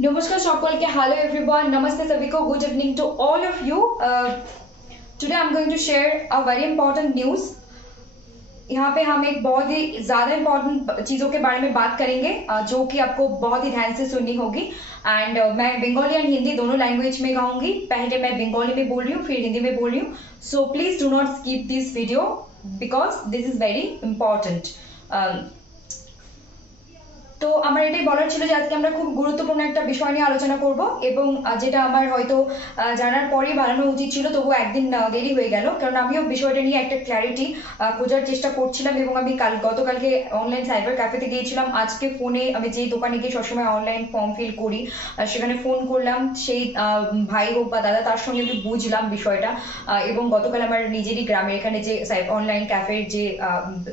नमस्कार সকলকে, hello everyone, namaste सभी को, good evening to all of you. Today I'm going to share a very important news. यहाँ पे हम एक बहुत ही ज्यादा इम्पोर्टेंट चीजों के बारे में बात करेंगे जो कि आपको बहुत ही ध्यान से सुननी होगी एंड मैं बंगाली एंड हिंदी दोनों लैंग्वेज में गाऊंगी। पहले मैं बंगाली में बोल रही हूँ, फिर हिंदी में बोल रही हूँ। So please do not skip this video because this is very important. তো আমার এটাই বলার ছিল যে আজকে আমরা খুব গুরুত্বপূর্ণ একটা বিষয় নিয়ে আলোচনা করব এবং যেটা আমার হয়তো জানার পরেই বানানো উচিত ছিল, তবুও একদিন দেরি হয়ে গেল কারণ আমিও বিষয়টা নিয়ে একটা ক্ল্যারিটি খোঁজার চেষ্টা করছিলাম এবং আমি গতকালকে অনলাইন সাইবার ক্যাফেতে গিয়েছিলাম। আজকে ফোনে আমি যে দোকানে গিয়ে সবসময় অনলাইন ফর্ম ফিল করি সেখানে ফোন করলাম, সেই ভাই হোক বা দাদা, তার সঙ্গে আমি বুঝলাম বিষয়টা। এবং গতকাল আমার নিজেরই গ্রামের এখানে যে অনলাইন ক্যাফের যে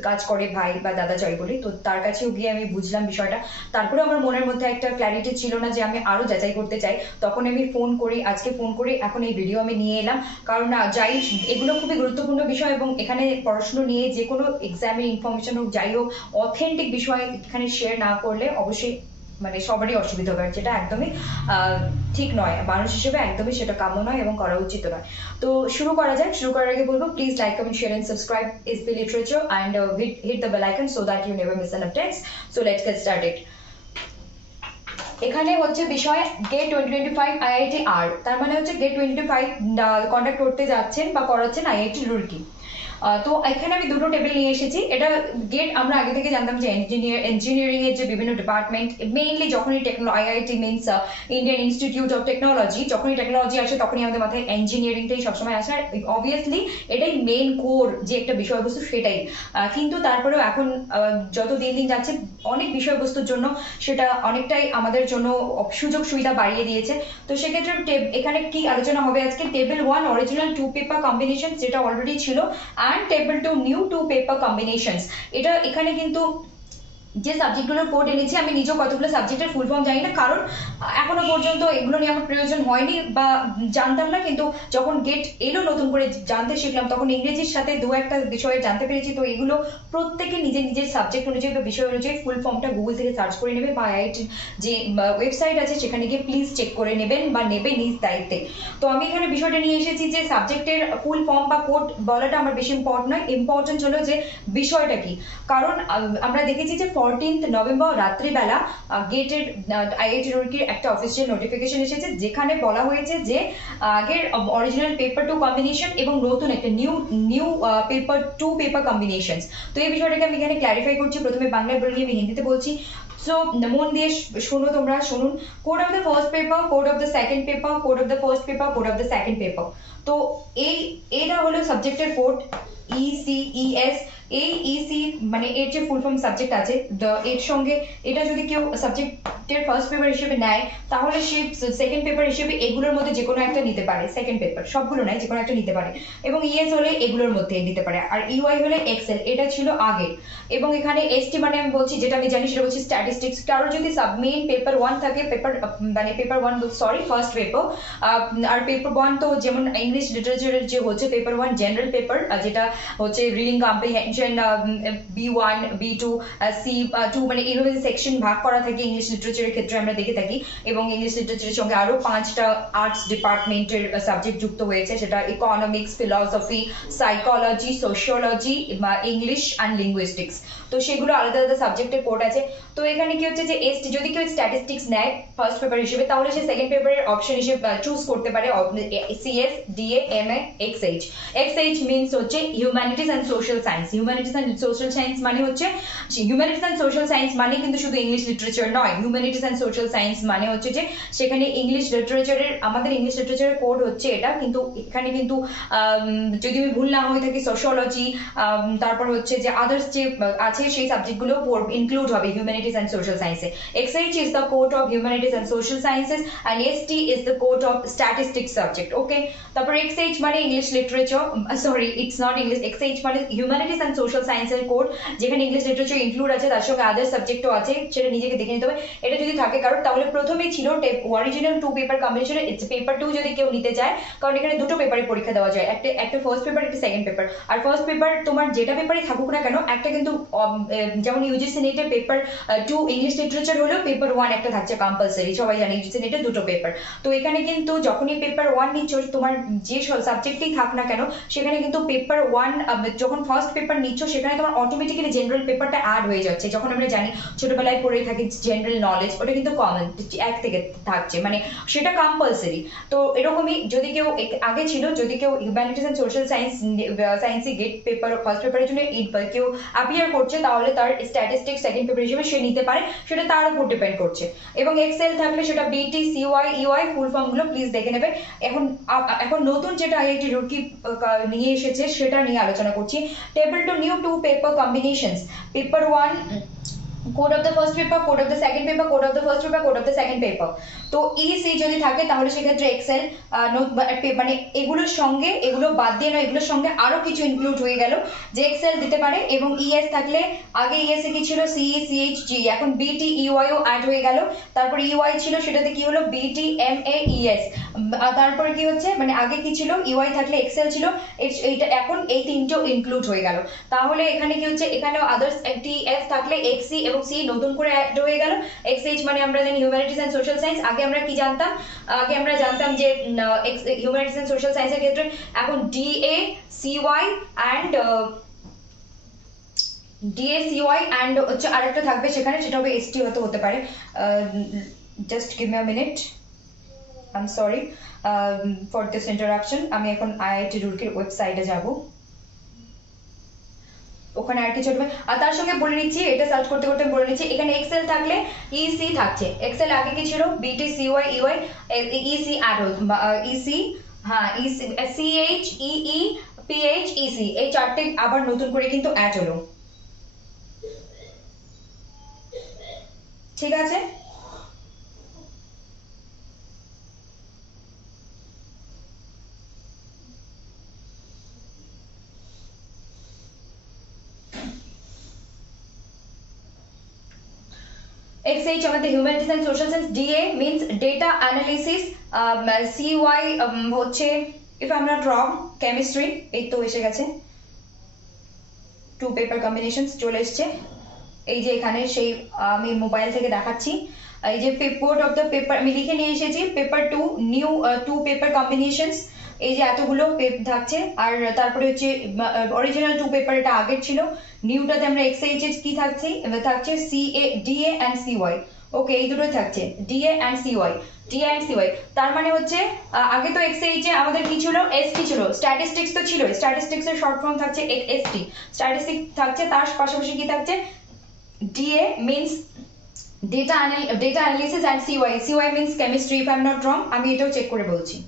কাজ করে ভাই বা দাদা চাই বলি, তো তার কাছেও গিয়ে আমি বুঝলাম বিষয়টা। তারপরে আমার মনের মধ্যে একটা ক্ল্যারিটি ছিল না যে আমি আরো যাচাই করতে চাই, তখন আমি ফোন করি, আজকে ফোন করে এখন এই ভিডিও আমি নিয়ে এলাম। কারণ যাই এগুলো খুবই গুরুত্বপূর্ণ বিষয় এবং এখানে পড়াশোনা নিয়ে যে কোনো এক্সামের ইনফরমেশন হোক যাই হোক, অথেন্টিক বিষয় এখানে শেয়ার না করলে অবশ্যই মানে সবারই অসুবিধা হবে, যেটা একদমই ঠিক নয়, মানুষ হিসেবে একদমই সেটা কাম্য নয় এবং করা উচিত নয়। তো শুরু করা যাক। শুরু করার আগে বলবো please like, comment, share and subscribe SP literature and hit the bell icon so that you never miss an updates. So let's get started. এখানে হচ্ছে বিষয় গেট 2025 আইআইটি আর, তার মানে হচ্ছে গেট 2025 কন্ডাক্ট করতে যাচ্ছেন বা করাচ্ছেন আইআইটি রুরকি। তো এখানে আমি দুটো টেবিল নিয়ে এসেছি। এটা গেট আমরা আগে থেকে জানতাম যে ইঞ্জিনিয়ারিং এর যে বিভিন্ন ডিপার্টমেন্ট, মেইনলি যখনই IIT means Indian institute of technology, যখনই টেকনোলজি আসে তখনই আমাদের মাথায় ইঞ্জিনিয়ারিংটাই সবসময় আসে। অবভিয়াসলি এটাই মেইন কোর যে একটা বিষয়বস্তু সেটাই, কিন্তু তারপরেও এখন যত দিন দিন যাচ্ছে অনেক বিষয়বস্তুর জন্য সেটা অনেকটাই আমাদের জন্য সুযোগ সুবিধা বাড়িয়ে দিয়েছে। তো সেক্ষেত্রে এখানে কি আলোচনা হবে আজকে? টেবিল 1 অরিজিনাল 2 পেপার কম্বিনেশন, যেটা অলরেডি ছিল, and table 2 new 2 paper combinations। এটা এখানে কিন্তু যে সাবজেক্টগুলোর কোড এনেছি, আমি নিজেও কতগুলো সাবজেক্টের ফুল ফর্ম জানি না কারণ এখনো পর্যন্ত এগুলো নিয়ে আমার প্রয়োজন হয়নি বা জানতাম না, কিন্তু যখন গেট এলো নতুন করে জানতে শিখলাম তখন ইংরেজির সাথে দু একটা বিষয়ে জানতে পেরেছি। তো এগুলো প্রত্যেকে নিজের নিজের সাবজেক্ট অনুযায়ী বা বিষয় অনুযায়ী ফুল ফর্মটা গুগল থেকে সার্চ করে নেবে বা আইআইটির যে ওয়েবসাইট আছে সেখানে গিয়ে প্লিজ চেক করে নেবেন বা নেবে নিজ দায়িত্বে। তো আমি এখানে বিষয়টা নিয়ে এসেছি যে সাবজেক্টের ফুল ফর্ম বা কোড বলাটা আমার বেশি ইম্পর্টেন্ট নয়, ইম্পর্টেন্ট হলো যে বিষয়টা কি। কারণ আমরা দেখেছি যে 14 নভেম্বর রাত্রিবেলা গেটের আইআইটি রুরকির একটা অফিসিয়াল নোটিফিকেশন এসেছে যেখানে বলা হয়েছে যে আগের অরিজিনাল পেপার 2 কম্বিনেশন এবং নতুন একটা নিউ পেপার 2 পেপার কম্বিনেশনস। তো এই বিষয়টাকে আমি এখানে ক্ল্যারিফাই করছি। প্রথমে বাংলায় বলে আমি হিন্দিতে বলছি। সো মন দিয়ে শোনো, তোমরা শুনুন। Code of the first paper, code of the second paper, code of the first paper, code of the second paper. তো এটা হলো সাবজেক্টের কোড ECES। এই ইসি মানে এর যে ফুল ফর্ম সাবজেক্ট আছে এর সঙ্গে এটা যদি কেউ সাবজেক্টের ফার্স্ট পেপার হিসেবে নেয় তাহলে সে সেকেন্ড পেপার হিসেবে এগুলোর মধ্যে যে কোনো একটা নিতে পারে। সেকেন্ড পেপার সবগুলো নয়, যে কোনো একটা নিতে পারে। এবং ইএস হলে এগুলোর মধ্যে নিতে পারে, আর ইউআই হলে এক্সেল, এটা ছিল আগে। এবং এখানে এসটি মানে আমি বলছি যেটা আমি জানি সেটা বলছি স্ট্যাটিস্টিক্স। কারো যদি মেইন পেপার 1 থাকে, পেপার 1 সরি ফার্স্ট পেপার, আর পেপার 1 তো যেমন ইংলিশ লিটারেচারের যে হচ্ছে পেপার 1 জেনারেল পেপার, যেটা হচ্ছে reading comprehension B1 B2 C2 মানে এইভাবে সেকশন ভাগ করা থাকে ইংলিশ লিটারেচারের ক্ষেত্রে আমরা দেখে থাকি। এবং ইংলিশ লিটারেচারের সঙ্গে আরো 5টা আর্টস ডিপার্টমেন্টের সাবজেক্ট যুক্ত হয়েছে, সেটা economics, philosophy, psychology, sociology, English and linguistics. তো সেগুলো আলাদা আলাদা সাবজেক্টের কোড আছে। তো এখানে কি হচ্ছে যে এসটি যদি কেউ স্ট্যাটিস্টিক্স নেয় ফার্স্ট পেপার হিসেবে তাহলে সে সেকেন্ড পেপারের অপশন হিসেবে চুজ করতে পারে সিএস, ডিএ, এমএ, এক্সএইচ। এক্সএইচ মিনস হচ্ছে humanities and social science. Humanities and social science মানে হচ্ছে হিউম্যানিটিস অ্যান্ড সোশ্যাল সায়েন্স মানে কিন্তু শুধু ইংলিশ লিটারেচার নয়। হিউম্যানিটিস অ্যান্ড সোশ্যাল সায়েন্স মানে হচ্ছে যে সেখানে ইংলিশ লিটারেচারের, আমাদের ইংলিশ লিটারেচারের কোড হচ্ছে এটা, কিন্তু এখানে কিন্তু যদি আমি ভুল না হয়ে থাকি সোশিওলজি, তারপর হচ্ছে যে আদার্স যে আছে সেই সাবজেক্টগুলো ইনক্লুড হবে হিউম্যানিটিস অ্যান্ড সোশ্যাল সায়েন্সে। XH is the code of humanities and social sciences and ST is the code of statistics subject. Okay, তারপর এক্সএইচ মানে English literature, sorry it's not English, XH মানে humanities and and social সায়েন্সের code, যেখানে English literature include আছে, তার সঙ্গে আদার সাবজেক্টও আছে, সেটা নিজেকে দেখে নিতে হবে। এটা যদি থাকে কারণ, তাহলে প্রথমেই ছিল অরিজিনাল 2 পেপার কম্বিনেশনে পেপার 2 যদি কেউ নিতে চায়, কারণ এখানে দুটো পেপারে পরীক্ষা দেওয়া যায়, একটা ফার্স্ট পেপার, একটা সেকেন্ড পেপার। আর ফার্স্ট পেপার তোমার যেটা পেপারে থাকুক না কেন, একটা কিন্তু যেমন ইউজিসি নেটের পেপার 2 ইংলিশ লিটারেচার হলেও পেপার 1 একটা থাকছে কম্পালসারি, সবাই জানে ইউজিসি নেটের দুটো পেপার। তো এখানে কিন্তু যখনই পেপার 1 নিচ্ছ, তোমার যে সাবজেক্টেই থাক না কেন, সেখানে কিন্তু পেপার 1 যখন ফার্স্ট পেপার নিচ্ছ, সেখানে তোমার অটোমেটিক্যালি জেনারেল পেপারটা অ্যাড হয়ে যাচ্ছে। যখন আমরা জানি ছোটবেলায় পড়ে থাকি জেনারেল নলেজ, ওটা কিন্তু কমন এক থেকে থাকছে, মানে সেটা কম্পালসারি। তো এরকমই যদি কেউ আগে ছিল, যদি কেউ হিউম্যানিটিস এন্ড সোশ্যাল সায়েন্সে গেট পেপার ফার্স্ট পেপারের জন্য কেউ অ্যাপিয়ার করছে, তাহলে তার স্ট্যাটিস্টিক্স সেকেন্ড পেপার হিসেবে সে নিতে পারে, সেটা তার উপর ডিপেন্ড করছে। এবং এক্সেল থাকলে সেটা বিটি, সিওয়াই, ইওয়াই ফুল ফর্ম গুলো প্লিজ দেখে নেবে। এখন নতুন যেটা আইআইটি রুরকি নিয়ে এসেছে, সেটা নিয়ে আলোচনা করছি। Table two new 2 paper combinations, paper 1 code of the first paper, code of the second paper, code of the first paper, code of the second paper. তো ইসি যদি থাকে তাহলে সেক্ষেত্রে এক্সেল, মানে এগুলোর সঙ্গে, এগুলো বাদ দিয়ে নয়, এগুলোর সঙ্গে আরো কিছু ইনক্লুড হয়ে গেল, যে এক্সেল দিতে পারে। এবং ইএস থাকলে, আগে ইএস এ কি ছিল, সিই, সিএইচ, জি, এখন বিটি, ইওয়াইও অ্যাড হয়ে গেল। তারপর ইওয়াই ছিল, সেটাতে কি হলো, বিটি, এমএ, ইএস। তারপরে কি হচ্ছে, মানে আগে কি ছিল, ইওয়াই থাকলে এক্সেল ছিল, এইটা এখন এই তিনটেও ইনক্লুড হয়ে গেল। তাহলে এখানে কি হচ্ছে, এখানেও আদার্স টিএফ থাকলে এক্সি এবং সি নতুন করে অ্যাড হয়ে গেল। এক্সএইচ মানে আমরা জানি হিউম্যানিটিস এন্ড সোশ্যাল সায়েন্স। আগে আমরা কি জানতাম, আগে আমরা জানতাম যে হিউম্যানিটিস এন্ড সোশ্যাল সায়েন্সের ক্ষেত্রে এখন ডিএ, সিওয়াই অ্যান্ড ডিএসইউআই অ্যান্ড হচ্ছে আরেকটা থাকবে সেখানে, সেটা হবে এসটি হতে পারে। Just give me a minute, I am sorry for this interruption. আমি এখন আইআইটি রুরকির ওয়েবসাইটে যাব, ওখানে আর কিছু হবে। আর তার সঙ্গে বলে নিচ্ছি, এটা সার্চ করতে করতে বলে নিচ্ছি, এখানে এক্সেল থাকলে ইসি থাকছে। এক্সেল আগে কি ছিল, BT, CY, EY, EC add EC, হ্যাঁ EC, CH, EE, PH, EC, এই চারটে আবার নতুন করে কিন্তু অ্যাড হলো। ঠিক আছে, XH আমাদের humanities and social science, DA means data analysis, CY হচ্ছে if I am not wrong chemistry. এই তো এসে গেছে, 2 পেপার কম্বিনেশনস চলে এসছে। এই যে এখানে সেই আমি মোবাইল থেকে দেখাচ্ছি, এই যে কোড অফ দ্য পেপার আমি লিখে নিয়ে এসেছি, পেপার 2 নিউ 2 পেপার কম্বিনেশনস, এই যে এতগুলো থাকছে। আর তারপরে হচ্ছে অরিজিনাল 2 পেপার, এটা আগের ছিল, নিউটাতে আমরা এক্সএইচ কি থাকছে CA, DA and CY. Okay, এই দুটোই থাকছে, DA and CY, DA and CY. তার মানে হচ্ছে আগে তো এক্সএইচ এ আমাদের কি ছিল, এসটি ছিল, স্ট্যাটিস্টিক্স তো ছিল, স্ট্যাটিস্টিক্স এর শর্ট ফর্ম থাকছে এসটি, স্ট্যাটিস্টিক্স থাকছে। তার পাশাপাশি কি থাকছে, DA means data analysis and CY, CY means chemistry if I am not wrong. আমি এটাও চেক করে বলছি।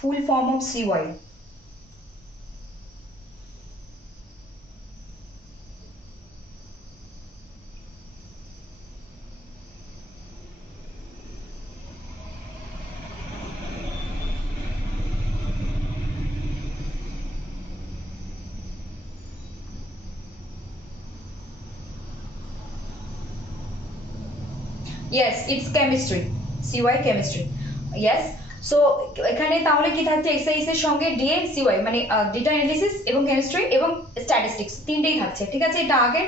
Full form of CY. Yes, it's chemistry. CY chemistry. Yes. So এখানে তাহলে কি থাকছে, এক্সারসাইজ এর সঙ্গে ডিএ, সিওয়াই মানে ডেটা অ্যানালিসিস এবং কেমিস্ট্রি এবং স্ট্যাটিস্টিক্স তিনটেই থাকছে। ঠিক আছে, এটা আগের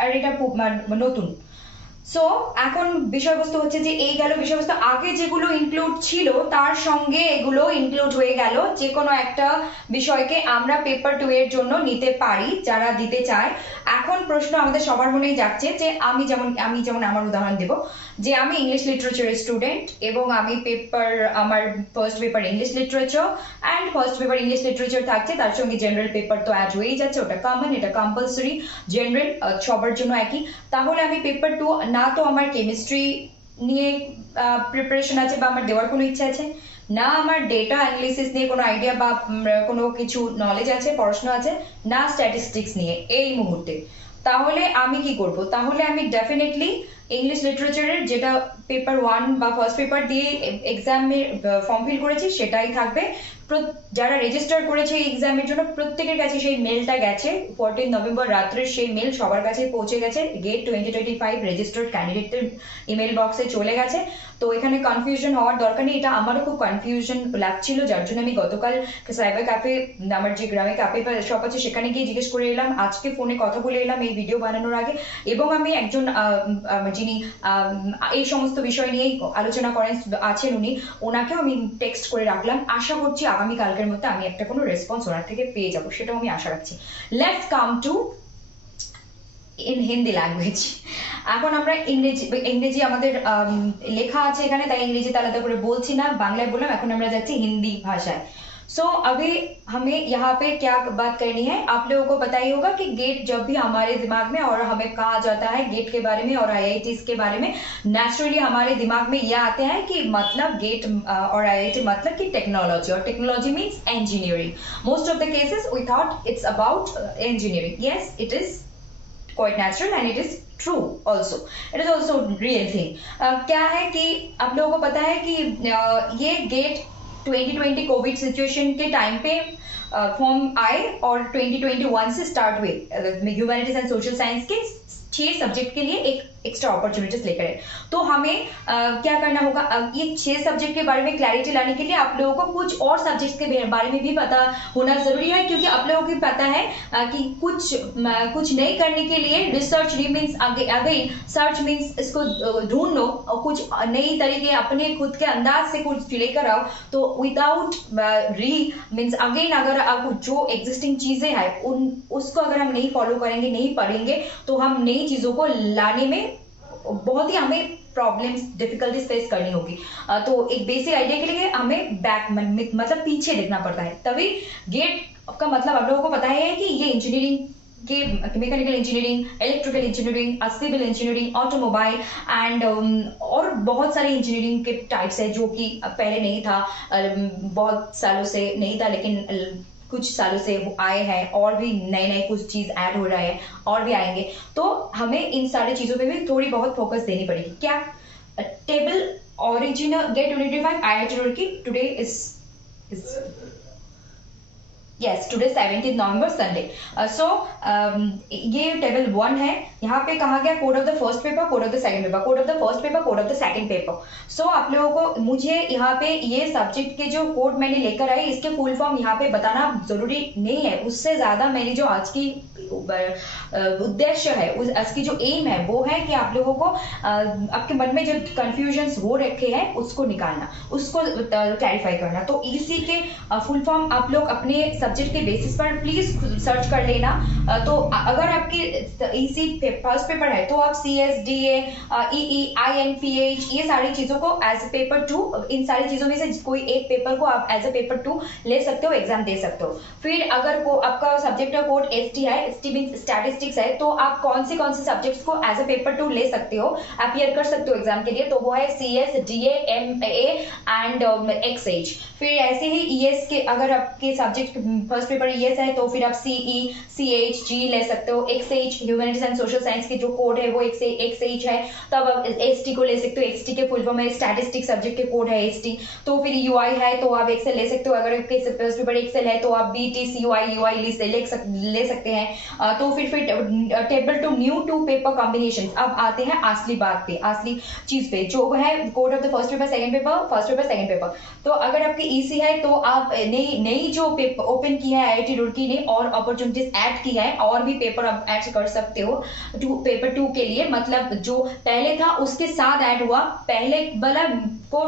আর এটা নতুন। সো এখন বিষয়বস্তু হচ্ছে যে এই গেল বিষয়বস্তু, আগে যেগুলো ইনক্লুড ছিল তার সঙ্গে এগুলো ইনক্লুড হয়ে গেল। যে কোনো একটা বিষয়কে আমরা পেপার 2 এর জন্য নিতে পারি যারা দিতে চায়। এখন প্রশ্ন আমাদের সবার মনেই যাচ্ছে যে আমি যেমন আমার উদাহরণ দেব, যে আমি ইংলিশ লিটারেচারের স্টুডেন্ট এবং আমি আমার first paper English literature and first paper English literature থাকছে, তার সঙ্গে জেনারেল পেপার তো অ্যাড হয়েই যাচ্ছে, ওটা কমন, এটা কম্পালসরি, জেনারেল সবার জন্য একই। তাহলে আমি পেপার 2 না তো আমার কেমিস্ট্রি নিয়ে প্রিপারেশন আছে বা আমার দেওয়ার কোনো ইচ্ছা আছে, না আমার ডেটা অ্যানালিসিস নিয়ে কোনো আইডিয়া বা কোনো কিছু নলেজ আছে, পড়াশোনা আছে, না স্ট্যাটিস্টিক্স নিয়ে এই মুহূর্তে, তাহলে আমি কি করব? তাহলে আমি ডেফিনেটলি ইংলিশ লিটারেচারের যেটা পেপার 1 বা ফার্স্ট পেপার দিয়ে এক্সামের ফর্ম ফিল করেছি সেটাই থাকবে। যারা রেজিস্টার করেছে এই এক্সামের জন্য প্রত্যেকের কাছে সেই মেলটা গেছে, 14 নভেম্বর রাত্রে সেই মেল সবার কাছে পৌঁছে গেছে, গেট 2025 রেজিস্টার্ড ক্যান্ডিডেটদের ইমেল বক্সে চলে গেছে। তো এখানে কনফিউশন হওয়ার দরকার নেই, এটা আমারও খুব কনফিউশন লাগছিল, যার জন্য আমি গতকাল সাইবার ক্যাফে, আমার যে গ্রামে ক্যাফে শপ আছে সেখানে গিয়ে জিজ্ঞেস করে এলাম, আজকে ফোনে কথা বলে এলাম এই ভিডিও বানানোর আগে, এবং আমি একজন যিনি এই সমস্ত বিষয় নিয়ে আলোচনা করেন আছেন ওনাকেও আমি টেক্সট করে রাখলাম। আশা করছি আগামী কালকের মধ্যে আমি একটা কোনো রেসপন্স ওনার থেকে পেয়ে যাবো, সেটাও আমি আশা রাখছি। Let's come to in Hindi language. এখন আমরা ইংরেজি আমাদের লেখা আছে এখানে, তাই ইংরেজিতে আলাদা করে বলছি না, বাংলায় বললাম। এখন আমরা যাচ্ছি हिंदी भाषाएं। सो अभी हमें यहाँ पे क्या बात करनी है, आप लोगों को पता ही होगा कि गेट जब भी हमारे दिमाग में और हमें कहा जाता है गेट के बारे में और आईआईटीज के बारे में, नेचुरली हमारे दिमाग में यह आते हैं कि मतलब गेट और आईआईटी मतलब कि टेक्नोलॉजी, और technology means engineering. Most of the cases we thought it's about engineering. Yes, it is quite natural and it is true also, it is also real thing। क्या है कि आप लोगों को पता है कि ये गेट 2020 कोविड सिचुएशन के टाइम पे फॉर्म आए और 2021 से स्टार्ट हुए। ह्यूमैनिटीज एंड सोशल साइंस के 6 सब्जेक्ट के लिए एक एक्स्ट्रा अपॉर्चुनिटीज लेकर है। तो हमें क्या करना होगा, ये 6 सब्जेक्ट के बारे में क्लैरिटी लाने के लिए आप लोगों को कुछ और सब्जेक्ट्स के बारे में भी पता होना जरूरी है, क्योंकि आप लोगों को पता है कि कुछ नए करने के लिए research means again search means इसको ढूंढो और कुछ नई तरीके अपने खुद के अंदाज से कुछ लेकर आओ। तो विदाउट मीन्स अगेन अगर जो एग्जिस्टिंग चीजें हैं उसको अगर हम नहीं फॉलो करेंगे, नहीं पढ़ेंगे, तो हम नई चीजों को लाने में बहुत ही हमें प्रॉब्लम्स, डिफिकल्टीज फेस करनी होगी। तो एक बेसिक आइडिया के लिए हमें बैक मतलब पीछे देखना पड़ता है, तभी गेट का मतलब आप लोगों को पता है कि ये इंजीनियरिंग के mechanical engineering, electrical engineering, civil engineering, automobile and और बहुत सारे इंजीनियरिंग के टाइप्स है जो कि पहले नहीं था, बहुत सालों से नहीं था, लेकिन कुछ सालों से आए हैं, और भी नए नए कुछ चीज ऐड हो रहा है और भी आएंगे। तो हमें इन सारी चीजों पे भी थोड़ी बहुत फोकस देनी पड़ेगी। क्या table original GATE 2025 IIT Roorkee today is yes today 17 November Sunday. So ये टेबल 1 है। यहाँ पे कहा गया code of the first paper, code of the second paper, code of the first paper, code of the second paper. So आप लोगों को मुझे यहाँ पे ये सब्जेक्ट के जो कोड मैंने लेकर आई इसके फुल फॉर्म यहाँ पे बताना जरूरी नहीं है, उससे ज्यादा मैंने जो आज की उद्देश्य है, आज की जो एम है वो है कि आप लोगों को आपके मन में जो कंफ्यूजन हो रखे हैं उसको निकालना, उसको क्लैरिफाई करना। तो इसी के फुल फॉर्म आप लोग अपने सब्जेक्ट के बेसिस पर प्लीज सर्च कर लेना। तो अगर आपकी इसी फर्स्ट पेपर है तो आप CSDA, EE, INPH ये सारी चीजों को एज ए पेपर 2, इन सारी चीजों में से कोई एक पेपर को आप एज ए पेपर 2 ले सकते हो, एग्जाम दे सकते हो। फिर अगर आपका सब्जेक्ट का कोड ST है, ST मींस स्टैटिस्टिक्स है, तो आप कौन से सब्जेक्ट्स को एज ए पेपर 2 ले सकते हो, अपियर कर सकते हो एग्जाम के लिए, तो वो है CS, DA, MA and XH। फिर ऐसे ही ES के अगर आपके सब्जेक्ट फर्स्ट पेपर ES है तो फिर आप CE, CH, G ले सकते हो। XH humanities and social science के जो कोड है वो XH है, तब आप ST को ले सकते हो। XT के फुल फॉर्म है स्टैटिस्टिक्स सब्जेक्ट के कोड है ST। तो फिर UI है तो आप एक्सेल ले सकते हो, अगर आपके फर्स्ट पेपर एक्सेल है तो आप BT, CUI, UI ले सकते हैं। तो फिर table two new two paper combination. अब आते हैं असली बात पे, असली चीज पे, जो है code of the first paper, second paper, first paper, second paper. तो अगर आपकी EC है तो आप नई जो पेपर ओपन की है IIT रुड़की ने और अपॉर्चुनिटीज ऐड की है, और भी पेपर आप ऐड कर सकते हो पेपर 2 के लिए, मतलब जो पहले था उसके साथ ऐड हुआ, पहले वाला को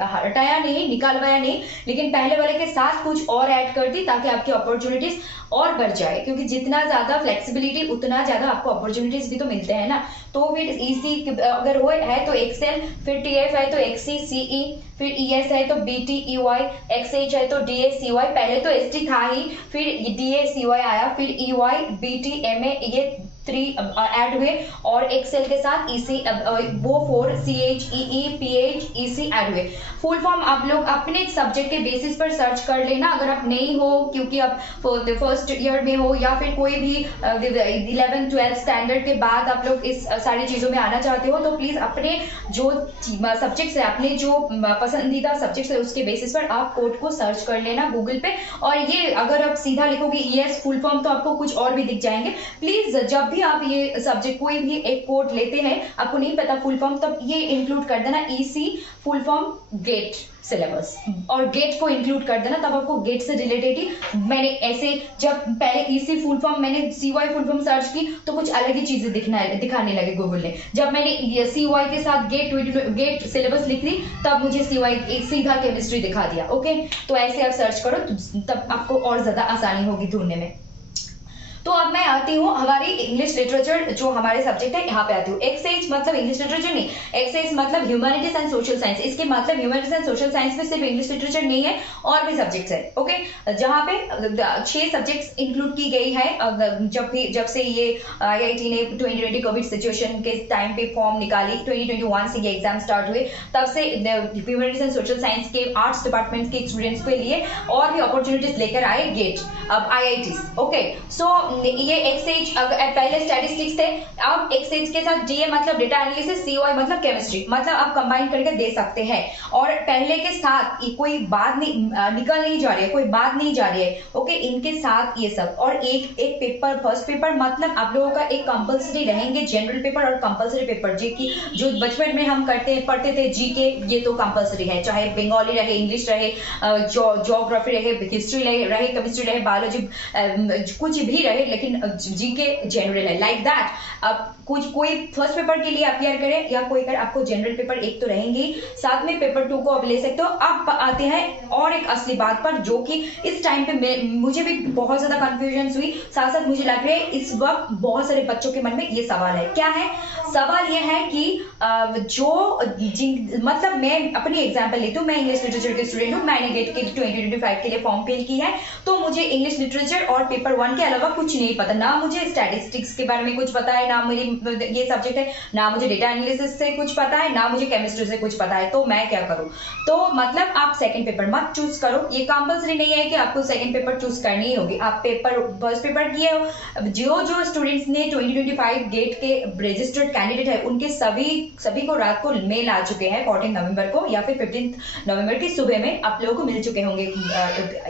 हटाया नहीं, निकालवाया नहीं, लेकिन पहले वाले के साथ कुछ और ऐड कर दी ताकि आपकी अपॉर्चुनिटीज और बढ़ जाए, क्योंकि जितना ज्यादा फ्लेक्सिबिलिटी उतना ज्यादा आपको अपॉर्चुनिटीज भी तो मिलते हैं ना। तो फिर EC अगर वो है तो एक्सेल, फिर TF है तो XC, CE, फिर ES है तो BTEY, XH है तो DACY, पहले तो ST था ही, फिर DACY आया, फिर EY, BT, MA, ये 3 ऐड हुए, और एक्सेल के साथ EC वो 4 CH, EE, PH, EC add हुए। फुल फॉर्म आप लोग अपने सब्जेक्ट के बेसिस पर सर्च कर लेना, अगर आप नहीं हो, क्योंकि आप फर्स्ट ईयर में हो या फिर कोई भी 11th 12th स्टैंडर्ड के बाद आप लोग इस सारी चीजों में आना चाहते हो, तो प्लीज अपने जो सब्जेक्ट्स है, अपने जो पसंदीदा सब्जेक्ट्स है, उसके बेसिस पर आप कोड को सर्च कर लेना गूगल पे। और ये अगर आप सीधा लिखोगे ES फुल फॉर्म तो आपको कुछ और भी दिख जाएंगे। प्लीज जब भी आप ये सब्जेक्ट कोई भी एक कोड लेते हैं, आपको नहीं पता फुल फॉर्म, तब ये इंक्लूड कर देना EC full form GATE syllabus, और गेट को इंक्लूड कर देना, तब आपको गेट से रिलेटेड ही, मैंने ऐसे जब पहले EC फुल फॉर्म, मैंने CY फुल फॉर्म सर्च की तो कुछ अलग ही चीजें दिखाने लगे गूगल ने। जब मैंने CY के साथ गेट सिलेबस लिख ली, तब मुझे CY सीधा केमिस्ट्री दिखा दिया। ओके, तो ऐसे आप सर्च करो, तब आपको और ज्यादा आसानी होगी ढूंढने में। तो अब मैं आती हूँ हमारी इंग्लिश लिटरेचर, जो हमारे सब्जेक्ट है, यहाँ पे आती हूँ। XH मतलब इंग्लिश लिटरेचर नहीं, XH मतलब ह्यूमैनिटीज एंड सोशल साइंस। इसके मतलब ह्यूमैनिटीज एंड सोशल साइंस में सिर्फ इंग्लिश लिटरेचर नहीं है, और भी सब्जेक्ट्स है। ओके, जहाँ पे 6 सब्जेक्ट्स इंक्लूड की गई है। जब से ये IIT ने 2020 कोविड सिचुएशन के टाइम पे फॉर्म निकाली, 2021 से ये एग्जाम स्टार्ट हुए, तब से ह्यूमैनिटीज एंड सोशल साइंस के आर्ट्स डिपार्टमेंट के स्टूडेंट्स के लिए और भी अपॉर्चुनिटीज लेकर आए गेट, अब IIT। ओके, सो ये XH पहले स्टैटिस्टिक्स थे, अब XH के साथ DA मतलब डेटा एनालिसिस, CY मतलब केमिस्ट्री, मतलब आप कंबाइन करके दे सकते हैं। और पहले के साथ कोई बात नहीं निकल नहीं जा रही है, कोई बात नहीं जा रही है। ओके, इनके साथ ये सब, और एक पेपर, फर्स्ट पेपर मतलब आप लोगों का एक कंपल्सरी रहेंगे जनरल पेपर और कंपल्सरी पेपर, जो बचपन में हम पढ़ते थे GK, ये तो कंपल्सरी है, चाहे बंगाली रहे, इंग्लिश रहे, ज्योग्राफी रहे, हिस्ट्री रहे, केमिस्ट्री रहे, बायोलॉजी, कुछ भी रहे, लेकिन GK जनरल है, लाइक दैट। अब कोई फर्स्ट पेपर के लिए अपियर करे या कोई कर, आपको जनरल पेपर एक तो रहेंगे, साथ में पेपर 2 को आप ले सकते हो। अब आते हैं और एक असली बात पर, जो कि इस टाइम पे मुझे भी बहुत ज्यादा कंफ्यूजन हुई, साथ साथ मुझे लग रहा है इस वक्त बहुत सारे बच्चों के मन में ये सवाल है। क्या है सवाल? ये है कि मतलब मैं अपनी एग्जाम्पल लेती हूँ, मैं इंग्लिश लिटरेचर के स्टूडेंट हूँ, मैंने गेट के 2025 के लिए फॉर्म फिल की है, तो मुझे इंग्लिश लिटरेचर और पेपर 1 के अलावा कुछ नहीं पता, ना मुझे स्टैटिस्टिक्स के बारे में कुछ पता है, ना मेरी ये सब्जेक्ट है, ना मुझे डेटा एनालिसिस से कुछ पता है, ना मुझे केमिस्ट्री से कुछ पता है, तो मैं क्या करूं? तो मतलब आप सेकंड पेपर मत चूज करो, ये कंपल्सरी नहीं है कि आपको सेकंड पेपर चूज करनी ही होगी। आप फर्स्ट पेपर किए हो, जो स्टूडेंट्स ने 2025 गेट के रजिस्टर्ड कैंडिडेट है, उनके सभी को रात को मेल आ चुके हैं 14 नवंबर को, या फिर 15 नवंबर की सुबह में आप लोगों को मिल चुके होंगे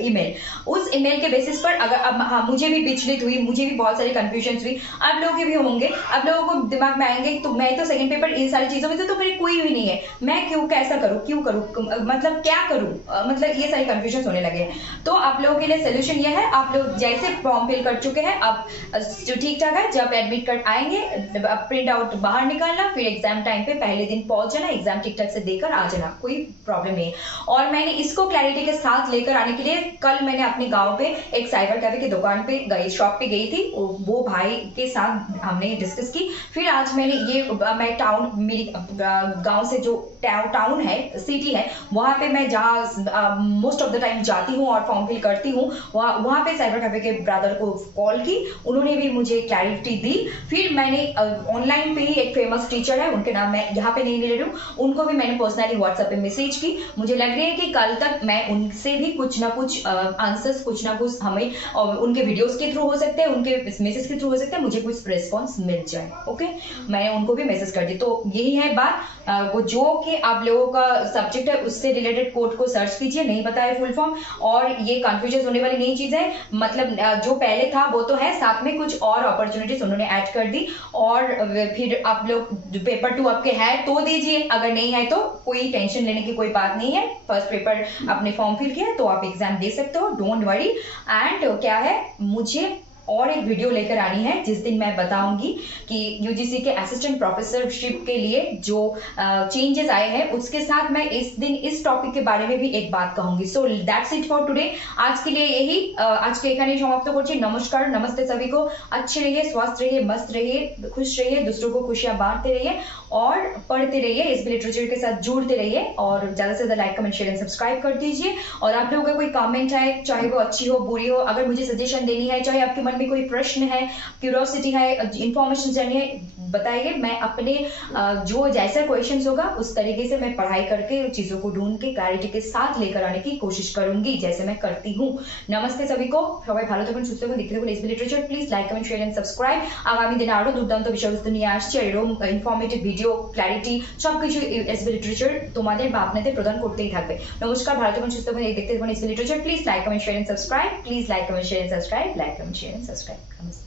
ईमेल। उस ईमेल के बेसिस पर अगर हाँ, मुझे भी विचलित हुई, मुझे भी बहुत सारी कंफ्यूजन हुई, आप लोगों के भी होंगे, आप लोगों को दिमाग में आएंगे तो मैं तो सेकंड पेपर इन सारी चीजों में तो मेरे कोई भी नहीं है, मैं कैसा करूं, क्यों करूं, मतलब क्या करूं, मतलब ये सारी कंफ्यूजन होने लगे। तो आप लोगों के लिए सोल्यूशन ये है, आप लोग जैसे फॉर्म फिल कर चुके हैं, अब जो ठीक ठाक है, जब एडमिट कार्ड आएंगे प्रिंट आउट बाहर निकालना, फिर एग्जाम टाइम पे पहले दिन पहुंच जाना, एग्जाम ठीक ठाक से देकर आ जाना, कोई प्रॉब्लम नहीं। और मैंने इसको क्लैरिटी के साथ लेकर आने के लिए कल मैंने अपने गांव पे एक साइबर कैफे की दुकान पे गई, शॉप पे गई थी, वो भाई के साथ हमने डिस्कस की। फिर आज मैंने मैं टाउन, मेरी गांव से जो टाउन है, सिटी है, वहां पे मैं जहाँ मोस्ट ऑफ द टाइम जाती हूँ और फॉर्म फिल करती हूँ, वहां पे साइबर कैफे के ब्रदर को कॉल की, उन्होंने भी मुझे क्लैरिटी दी। फिर मैंने ऑनलाइन पे ही एक फेमस टीचर है, उनके नाम मैं यहाँ पे नहीं ले रही हूँ, उनको भी मैंने पर्सनली व्हाट्सएप पे मैसेज की। मुझे लग रही है कि कल तक मैं उनसे भी कुछ ना कुछ आंसर्स, कुछ ना कुछ हमें उनके वीडियोस के थ्रू हो सकते हैं, उनके मैसेज के थ्रू हो सकते हैं, मुझे कुछ रिस्पॉन्स मिल जाए। ओके, मैंने उनको भी मैसेज कर दी। तो यही है बात, वो जो कि आप लोगों का सब्जेक्ट है उससे रिलेटेड कोड को सर्च कीजिए, नहीं पता है फुल फॉर्म, और ये कंफ्यूजन होने वाली नहीं चीज है, मतलब जो पहले था वो तो है, साथ में कुछ और अपॉर्चुनिटीज उन्होंने ऐड कर दी। और फिर आप लोग पेपर 2 आपके है तो दीजिए, अगर नहीं है तो कोई टेंशन लेने की कोई बात नहीं है, फर्स्ट पेपर आपने फॉर्म फिल किया तो आप एग्जाम दे सकते हो, डोंट वरी। एंड क्या है, मुझे और एक वीडियो लेकर आनी है जिस दिन मैं बताऊंगी कि यूजीसी के असिस्टेंट प्रोफेसरशिप के लिए जो चेंजेस आए हैं उसके साथ मैं इस दिन इस टॉपिक के बारे में भी एक बात कहूंगी। So that's it for today. आज के लिए यही, आज के एखाने समाप्त करছি। नमस्कार, नमस्ते सभी को। अच्छे रहिए, स्वस्थ रहिए, मस्त रहिए, खुश रहिए, दूसरों को खुशियां बांटते रहिए और पढ़ते रहिए, एसबी लिटरेचर के साथ जुड़ते रहिए और ज्यादा से ज्यादा like, comment, share and subscribe कर दीजिए। और आप लोगों का कोई कमेंट है, चाहे वो अच्छी हो बुरी हो, अगर मुझे सजेशन देनी है, चाहे आपके मन में कोई प्रश्न है, क्यूरियोसिटी है, इंफॉर्मेशन चाहिए, बताइए। मैं अपने जो जैसा क्वेश्चंस होगा उस तरीके से मैं पढ़ाई करके चीजों को ढूंढ के क्लैरिटी के साथ लेकर आने की कोशिश करूंगी, जैसे मैं करती हूँ। नमस्ते सभी को, সবাই ভালো থাকুন, সুস্থ থাকুন, দেখতে থাকুন SB literature. Please like, comment, share and subscribe. আগামী দিনে আরো দুর্দান্ত বিষয়বস্তু নিয়ে আসছি আর এরকম ইনফরমেটিভ ভিডিও, ক্ল্যারিটি সবকিছু এসবি লিটারেচার তোমাদের বা আপনাদের প্রদান করতেই থাকবে। নমস্কার, ভালো থাকুন, সুস্থ থাকুন, দেখতে থাকুন SB literature. Please like, comment, share and subscribe. Please like, comment, share and subscribe. Like, comment, share and subscribe. Namaste.